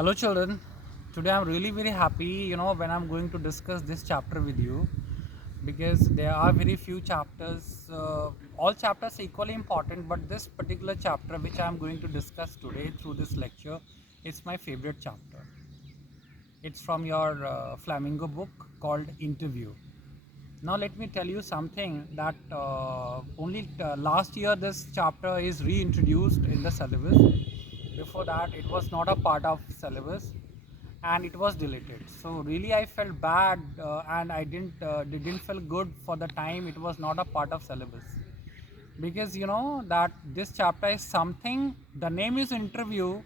Hello children, today I'm really very happy when I'm going to discuss this chapter with you because there are very few chapters, all chapters are equally important, but this particular chapter which I'm going to discuss today through this lecture is my favorite chapter. It's from your Flamingo book called Interview. Now let me tell you something that only last year this chapter is reintroduced in the syllabus. Before that it was not a part of syllabus and it was deleted. So really I felt bad and I didn't feel good for the time it was not a part of syllabus. Because that this chapter is something, the name is Interview,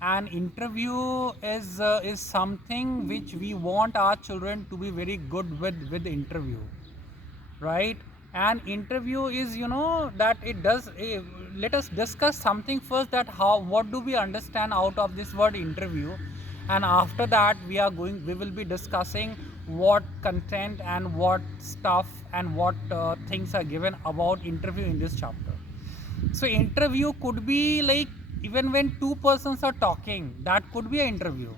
and interview is something which we want our children to be very good with interview, right? And interview is that it does let us discuss something first, that how what do we understand out of this word interview, and after that we will be discussing what content and what stuff and what things are given about interview in this chapter. So interview could be like, even when two persons are talking, that could be an interview.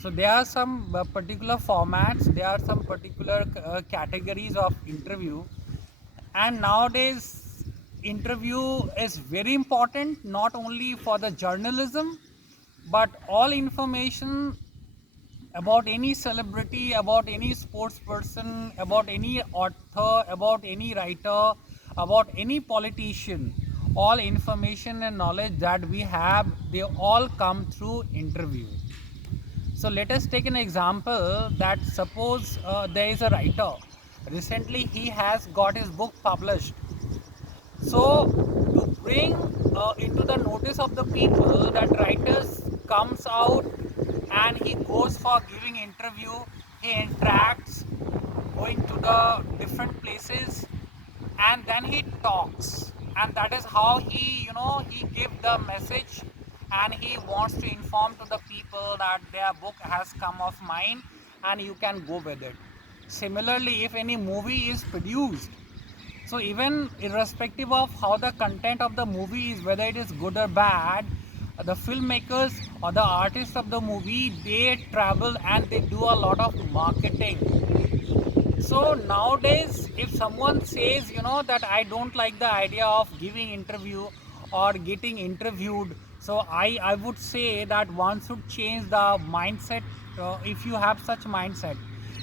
So there are some particular formats, there are some particular categories of interview, and nowadays interview is very important, not only for the journalism, but all information about any celebrity, about any sports person, about any author, about any writer, about any politician. All information and knowledge that we have, they all come through interview. So let us take an example that suppose there is a writer. Recently he has got his book published. So to bring into the notice of the people that writers comes out and he goes for giving interview, he interacts, going to the different places, and then he talks, and that is how he give the message, and he wants to inform to the people that their book has come of mine and you can go with it. Similarly, if any movie is produced, so even irrespective of how the content of the movie is, whether it is good or bad, the filmmakers or the artists of the movie, they travel and they do a lot of marketing. So nowadays, if someone says, that I don't like the idea of giving interview or getting interviewed, so I would say that one should change the mindset if you have such mindset,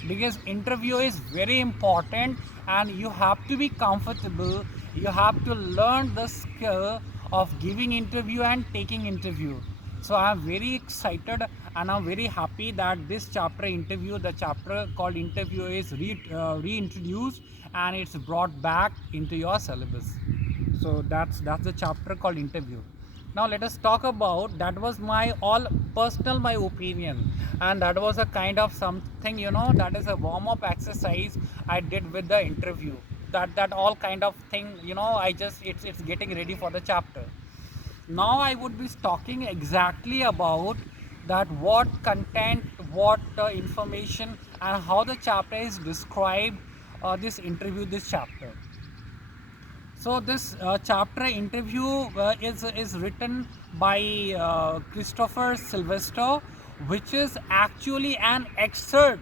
because interview is very important and you have to be comfortable. You have to learn the skill of giving interview and taking interview. So I'm very excited and I'm very happy that this chapter interview, the chapter called interview, is reintroduced and it's brought back into your syllabus. So that's the chapter called interview. Now let us talk about, that was my all personal my opinion, and that was a kind of something, that is a warm-up exercise I did with the interview. That all kind of thing, I just it's getting ready for the chapter. Now I would be talking exactly about that what content, what information, and how the chapter is described, this interview, this chapter. So this chapter interview is written by Christopher Sylvester, which is actually an excerpt.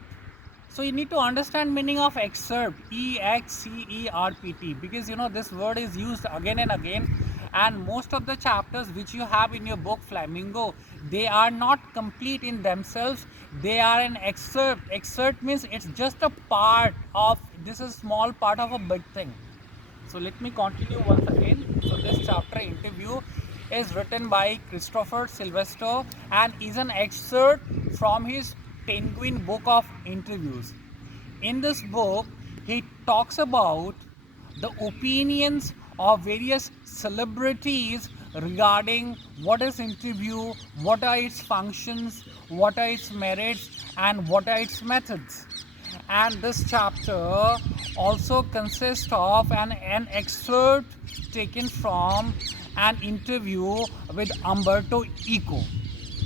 So you need to understand meaning of excerpt, excerpt, because this word is used again and again, and most of the chapters which you have in your book Flamingo, they are not complete in themselves. They are an excerpt. Excerpt means it's just a part of, this is small part of a big thing. So let me continue once again. So this chapter interview is written by Christopher Sylvester and is an excerpt from his Penguin book of interviews. In this book, he talks about the opinions of various celebrities regarding what is interview, what are its functions, what are its merits, and what are its methods. And this chapter also consists of an excerpt taken from an interview with Umberto Eco.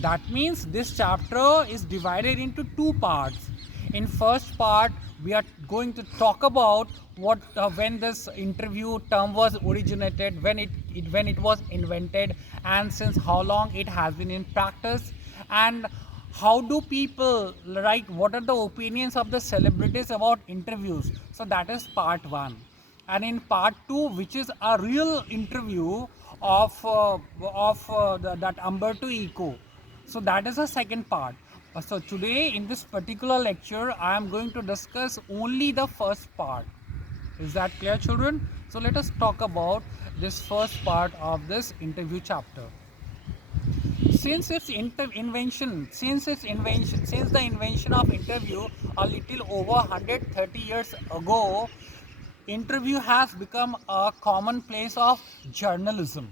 That means this chapter is divided into two parts. In first part, we are going to talk about what when this interview term was originated, when it was invented, and since how long it has been in practice, and how do people, like, what are the opinions of the celebrities about interviews. So that is part 1. And in part 2, which is a real interview of that Umberto Eco, so that is the second part. So today in this particular lecture I am going to discuss only the first part. Is that clear, children? So let us talk about this first part of this interview chapter. Since the invention of interview a little over 130 years ago, interview has become a commonplace of journalism.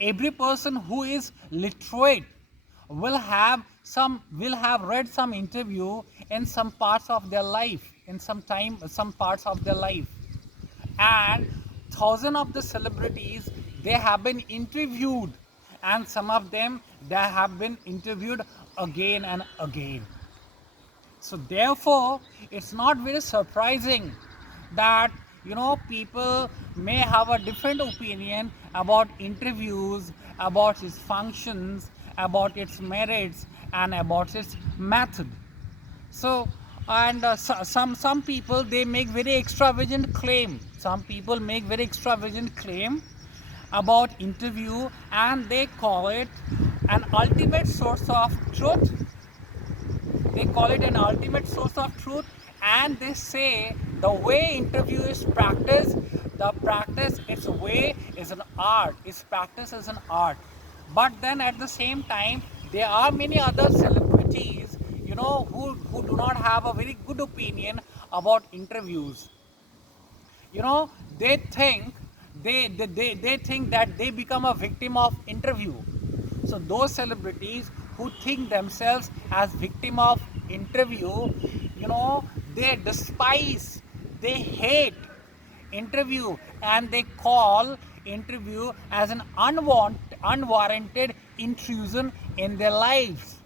Every person who is literate will have read some interview in some parts of their life, some parts of their life. And thousands of the celebrities, they have been interviewed, and some of them, they have been interviewed again and again. So therefore it's not very surprising that people may have a different opinion about interviews, about its functions, about its merits, and about its method. So, and some people, they make very extravagant claim. Some people make very extravagant claim about interview, and they call it an ultimate source of truth. They call it an ultimate source of truth, and they say the way interview is practiced, the practice, its way is an art, its practice is an art. But then at the same time, there are many other celebrities, who do not have a very good opinion about interviews. They think they think that they become a victim of interview. So those celebrities who think themselves as victim of interview, they despise, they hate interview, and they call interview as an unwarranted intrusion in their lives.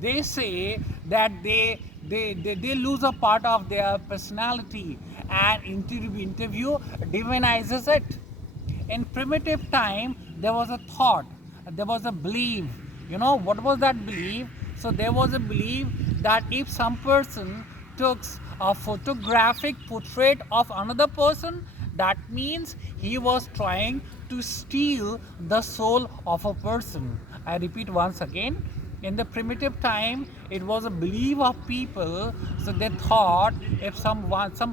They say that they lose a part of their personality, and interview divinizes it. In primitive time, there was a thought, there was a belief. What was that belief? So there was a belief that if some person took a photographic portrait of another person, that means he was trying to steal the soul of a person. I repeat once again. In the primitive time, it was a belief of people. So they thought if some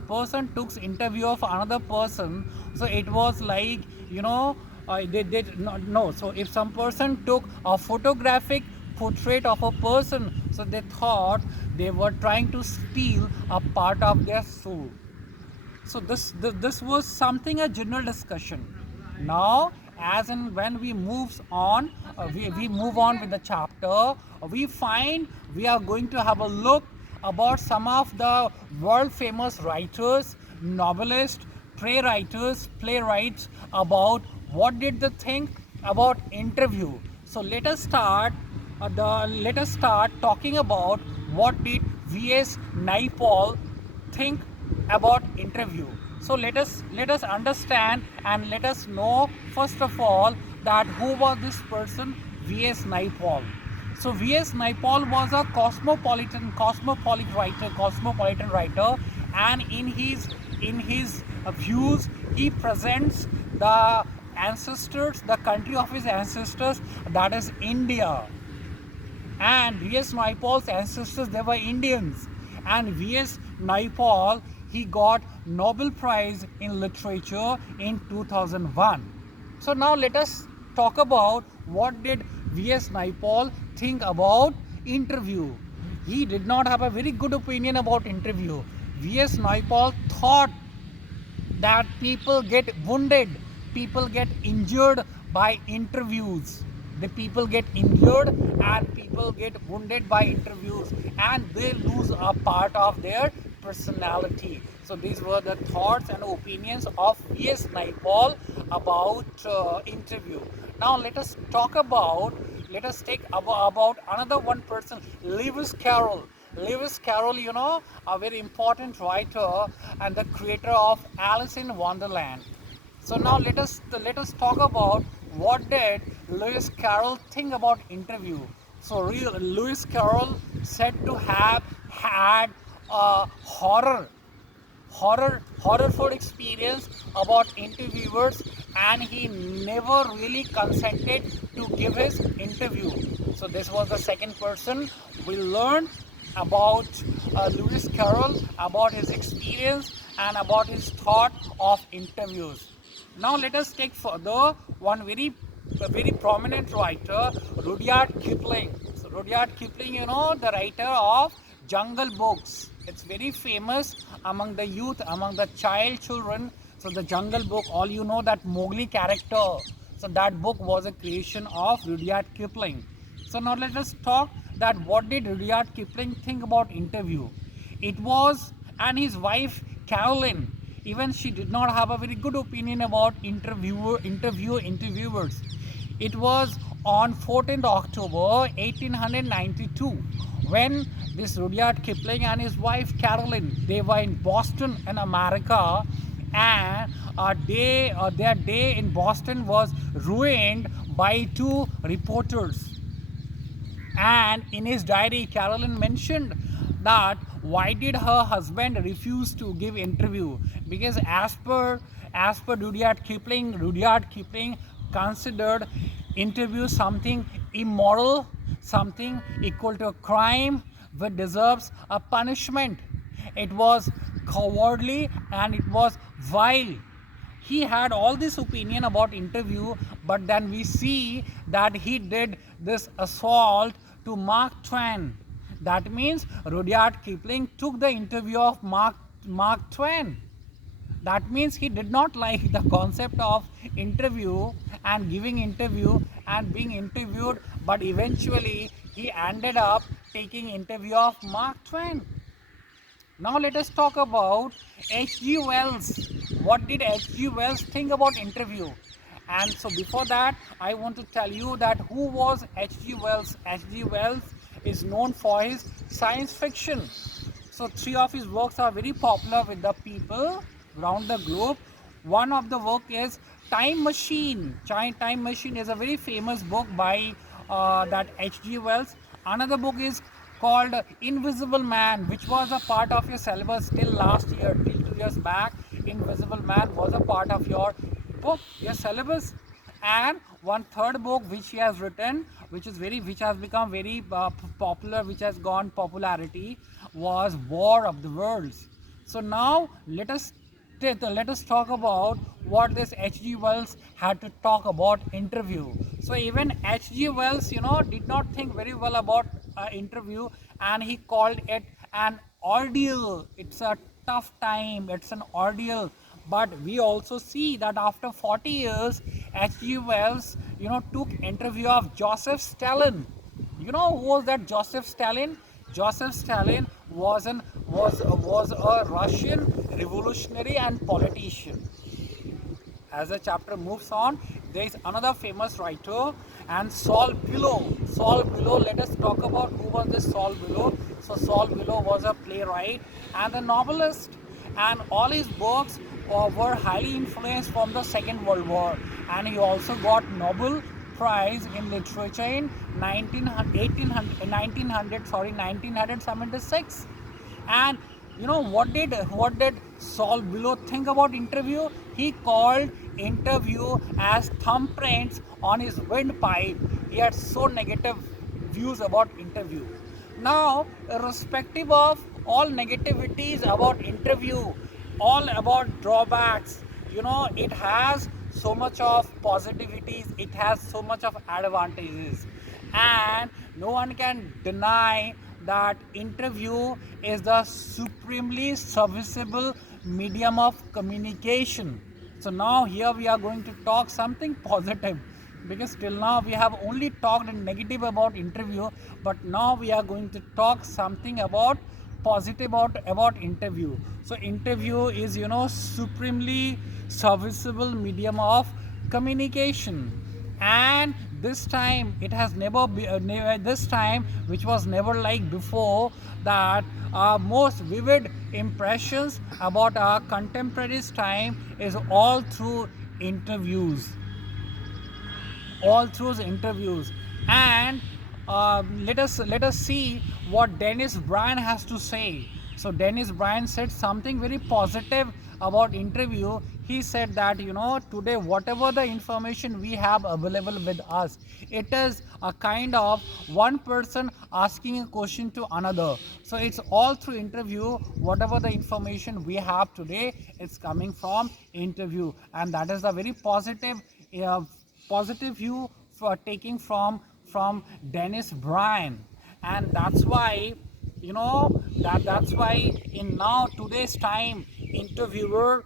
person took interview of another person, so it was like, they did not know. So if some person took a photographic portrait of a person, so they thought they were trying to steal a part of their soul. So this was something, a general discussion. Now, as in when we move on, we move on with the chapter, we find we are going to have a look about some of the world famous writers, novelists, playwrights, about what did they think about interview. So let us start talking about what did V.S. Naipaul think about interview. So let us understand and let us know first of all that who was this person, V.S. Naipaul. So V.S. Naipaul was a cosmopolitan writer, and in his views, he presents the ancestors, the country of his ancestors, that is India. And V.S. Naipaul's ancestors, they were Indians. And V.S. Naipaul, he got Nobel Prize in Literature in 2001. So now let us talk about what did V.S. Naipaul think about interview. He did not have a very good opinion about interview. V.S. Naipaul thought that people get wounded, people get injured by interviews. The people get injured and people get wounded by interviews, and they lose a part of their personality. So these were the thoughts and opinions of V.S. Naipaul about interview. Now let us take about another one person, Lewis Carroll. Lewis Carroll, a very important writer and the creator of Alice in Wonderland. So now let us talk about what did Lewis Carroll think about interview. So Lewis Carroll said to have had a horrorful experience about interviewers, and he never really consented to give his interview. So this was the second person we learned about Lewis Carroll, about his experience and about his thought of interviews. Now let us take further one very prominent writer, Rudyard Kipling. So Rudyard Kipling, the writer of Jungle Books. It's very famous among the youth, among the children. So the Jungle Book, all you know that Mowgli character. So that book was a creation of Rudyard Kipling. So now let us talk that what did Rudyard Kipling think about interview. It was, and his wife Caroline, even she did not have a very good opinion about interviewers. It was on 14th October 1892 when this Rudyard Kipling and his wife Caroline, they were in Boston in America, and their day in Boston was ruined by two reporters. And in his diary, Caroline mentioned that why did her husband refuse to give interview? Because as per Rudyard Kipling considered interview something immoral, something equal to a crime which deserves a punishment. It was cowardly and it was vile. He had all this opinion about interview, but then we see that he did this assault to Mark Twain. That means Rudyard Kipling took the interview of Mark Twain. That means he did not like the concept of interview and giving interview and being interviewed, but eventually he ended up taking interview of Mark Twain. Now let us talk about H.G. Wells. What did H.G. Wells think about interview? And so before that, I want to tell you that who was H.G. Wells. H.G. Wells is known for his science fiction. So three of his works are very popular with the people around the globe. One of the work is Time Machine. Time Machine is a very famous book by that H.G. Wells. Another book is called Invisible Man, which was a part of your syllabus till last year, till 2 years back. Invisible Man was a part of your book, your syllabus. And one third book which he has written, which has become very popular, which has gone popularity, was War of the Worlds. So now let us talk about what this H.G. Wells had to talk about interview. So even H.G. Wells, did not think very well about interview, and he called it an ordeal. It's a tough time. It's an ordeal. But we also see that after 40 years, H.G. Wells, took interview of Joseph Stalin. You know who was that Joseph Stalin? Joseph Stalin was a Russian revolutionary and politician. As the chapter moves on, there is another famous writer, and Saul Bellow. Saul Bellow, let us talk about who was this Saul Bellow. So Saul Bellow was a playwright and a novelist, and all his books were highly influenced from the Second World War, and he also got Nobel Prize in Literature in 1976. And what did Saul Bellow think about interview? He called interview as thumbprints on his windpipe. He had so negative views about interview. Now, irrespective of all negativities about interview, all about drawbacks, it has so much of positivities, it has so much of advantages, and no one can deny that interview is the supremely serviceable medium of communication. So now here we are going to talk something positive, because till now we have only talked in negative about interview, but now we are going to talk something about positive about interview. So interview is supremely serviceable medium of communication, and this time it has never this time, which was never like before, that our most vivid impressions about our contemporaries time is all through interviews, and let us see what Dennis Bryan has to say. So Dennis Bryan said something very positive about interview. He said that, today whatever the information we have available with us, it is a kind of one person asking a question to another. So it's all through interview. Whatever the information we have today, it's coming from interview, and that is a very positive view for taking from Dennis Bryan. And that's why, that's why in now today's time, interviewer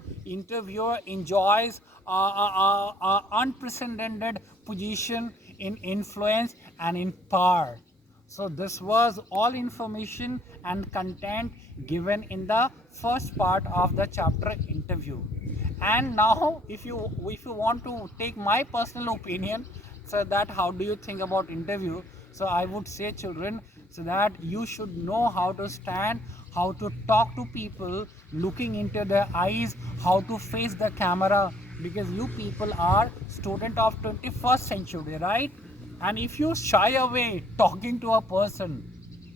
enjoys a unprecedented position in influence and in power. So this was all information and content given in the first part of the chapter interview. And now if you want to take my personal opinion, so that how do you think about interview, so I would say, children, so that you should know how to stand, how to talk to people, looking into their eyes, how to face the camera, because you people are student of 21st century, right? And if you shy away talking to a person,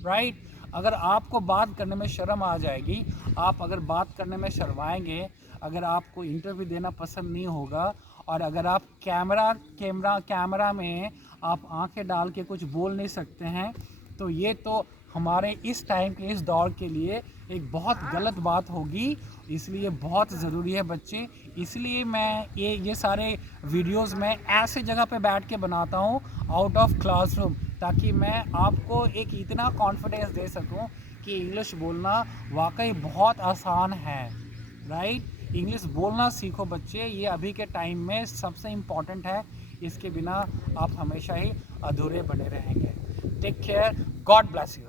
right, अगर आपको बात करने में शर्म आ जाएगी, आप अगर बात करने में शर्माएंगे, अगर आपको इंटरव्यू देना पसंद नहीं होगा, और अगर आप कैमरा में आप आंखें डाल के कुछ बोल नहीं सकते हैं, तो ये तो हमारे इस टाइम के इस दौर के लिए एक बहुत गलत बात होगी। इसलिए बहुत ज़रूरी है बच्चे, इसलिए मैं ये सारे वीडियोस में ऐसे जगह पे बैठ के बनाता हूँ आउट ऑफ क्लासरूम, ताकि मैं आपको एक इतना कॉन्फिडेंस दे सकूँ कि इंग्लिश बोलना वाकई बहुत आसान है, राइट। इंग्लिश बोलना सीखो बच्चे, ये अभी के टाइम में सबसे इम्पॉर्टेंट है, इसके बिना आप हमेशा ही अधूरे बने रहेंगे। Take care, God bless you.